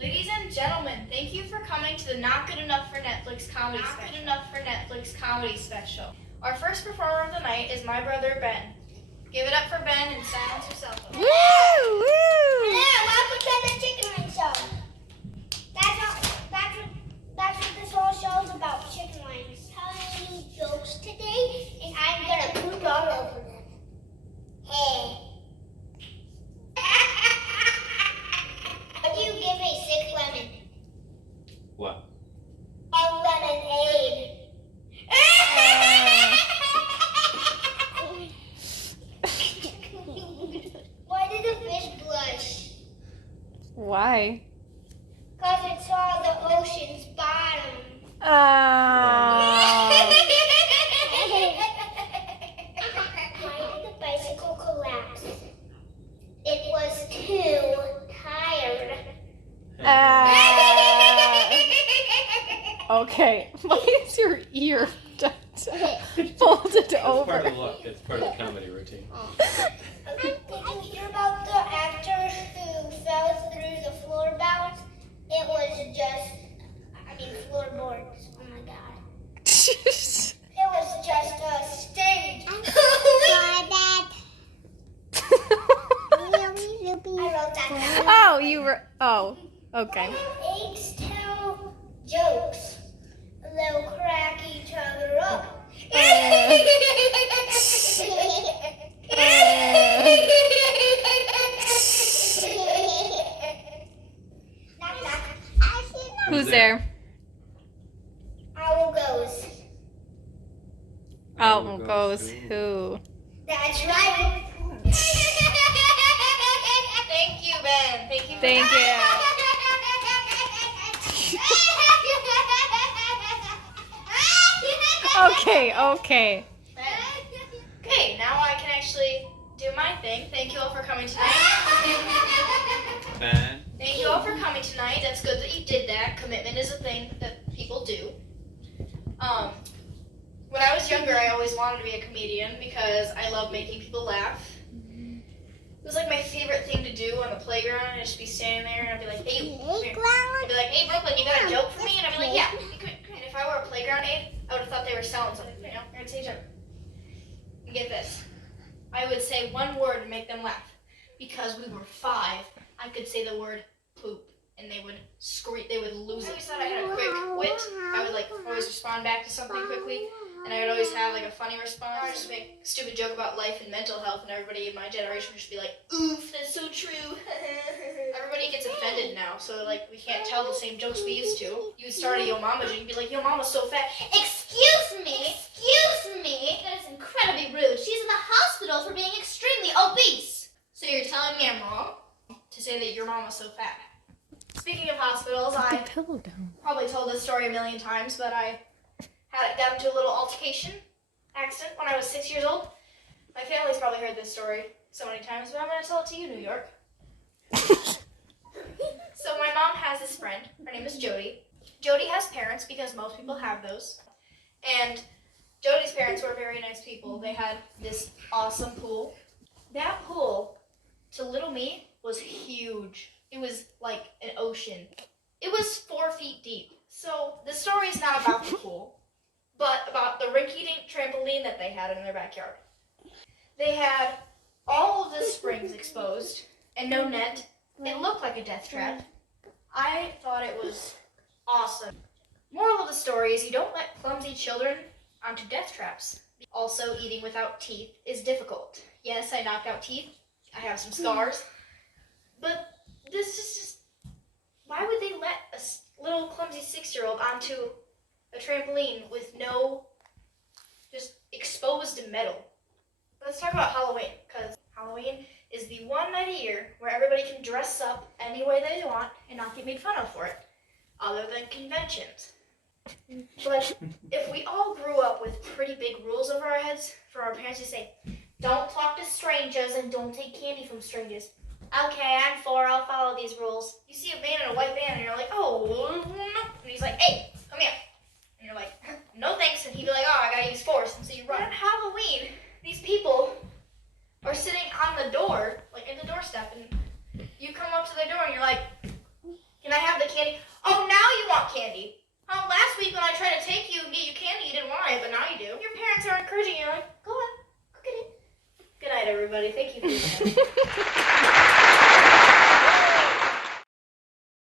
Ladies and gentlemen, thank you for coming to the Not Good Enough for Netflix comedy special. Our first performer of the night is my brother Ben. Give it up for Ben and silence your cell phone. Woo! Woo! Yeah, welcome to the Chicken Wing Show. That's what this whole show is about, chicken wings. Telling you jokes today, and I'm gonna poop all over them. Hey. What do you give a sick lemon? What? A lemonade. Why did the fish blush? Why? Because it saw the ocean's bottom. Oh. Why did the bicycle collapse? It was too tired. Okay. Why is your ear folded That's over? part of the look. It's part of the comedy routine. Did you hear about the actor who fell through the floor bounce? It was just, floorboards. Oh my god. It was just a stage. I wrote that down. Oh, you were. Oh, okay. Eggs tell jokes. They'll crack each other up. Knock, knock. Who's there? Owl goes. Owl goes who? That's right. Thank you, Ben. Thank you. Thank you. Okay, okay. Okay, now I can actually do my thing. Thank you all for coming tonight. Ben? Thank you all for coming tonight. That's good that you did that. Commitment is a thing that people do. When I was younger, I always wanted to be a comedian because I love making people laugh. It was like my favorite thing to do on the playground. I'd just be standing there and I'd be like, hey, you, come here. I'd be like, hey, Brooklyn, you got a joke for me? And I'd be like, yeah. Come here. If I were a playground aide, I would have thought they were selling something. You know, I'd say joke. And get this. I would say one word to make them laugh. Because we were 5, I could say the word poop, and they would scream. They would lose it. I always thought I had a quick wit. I would always respond back to something quickly, and I would always have a funny response. I'd just make a stupid joke about life and mental health, and everybody in my generation would just be like, "Oof, that's so true." Everybody gets offended now, so we can't tell the same jokes we used to. You would start a Yo Mama joke, you'd be like, "Yo Mama's so fat." Excuse me. That is incredibly rude. She's in the hospital for being extremely obese. So you're telling me I'm wrong to say that your mama's so fat? Speaking of hospitals, I Pillow down. probably told this story a million times, but I got into a little altercation accident when I was 6 years old. My family's probably heard this story so many times, but I'm going to tell it to you, New York. So my mom has this friend. Her name is Jody. Jody has parents because most people have those. And Jody's parents were very nice people. They had this awesome pool. That pool, to little me, was huge. It was like an ocean. It was 4 feet deep. So the story is not about the pool, but about the rinky-dink trampoline that they had in their backyard. They had all of the springs exposed and no net. It looked like a death trap. I thought it was awesome. Moral of the story is you don't let clumsy children onto death traps. Also, eating without teeth is difficult. Yes, I knocked out teeth. I have some scars. But this is just... Why would they let a little clumsy 6-year-old onto a trampoline with no just exposed metal? Let's talk about Halloween, because Halloween is the one night a year where everybody can dress up any way they want and not get made fun of for it, other than conventions. But if we all grew up with pretty big rules over our heads for our parents to say, don't talk to strangers and don't take candy from strangers. Okay, I'm 4, I'll follow these rules. You see a man in a white van and you're like, oh, no. And he's like, hey, come here. And you're like, no thanks. And he'd be like, oh, I gotta use force. And so you run. On Halloween, these people are sitting on the door, like at the doorstep, and you come up to the door and you're like, can I have Last week when I tried to take you and get you candy, you didn't want it, but now you do. Your parents are encouraging you, like, go on, go get it. Good night, everybody. Thank you for your time.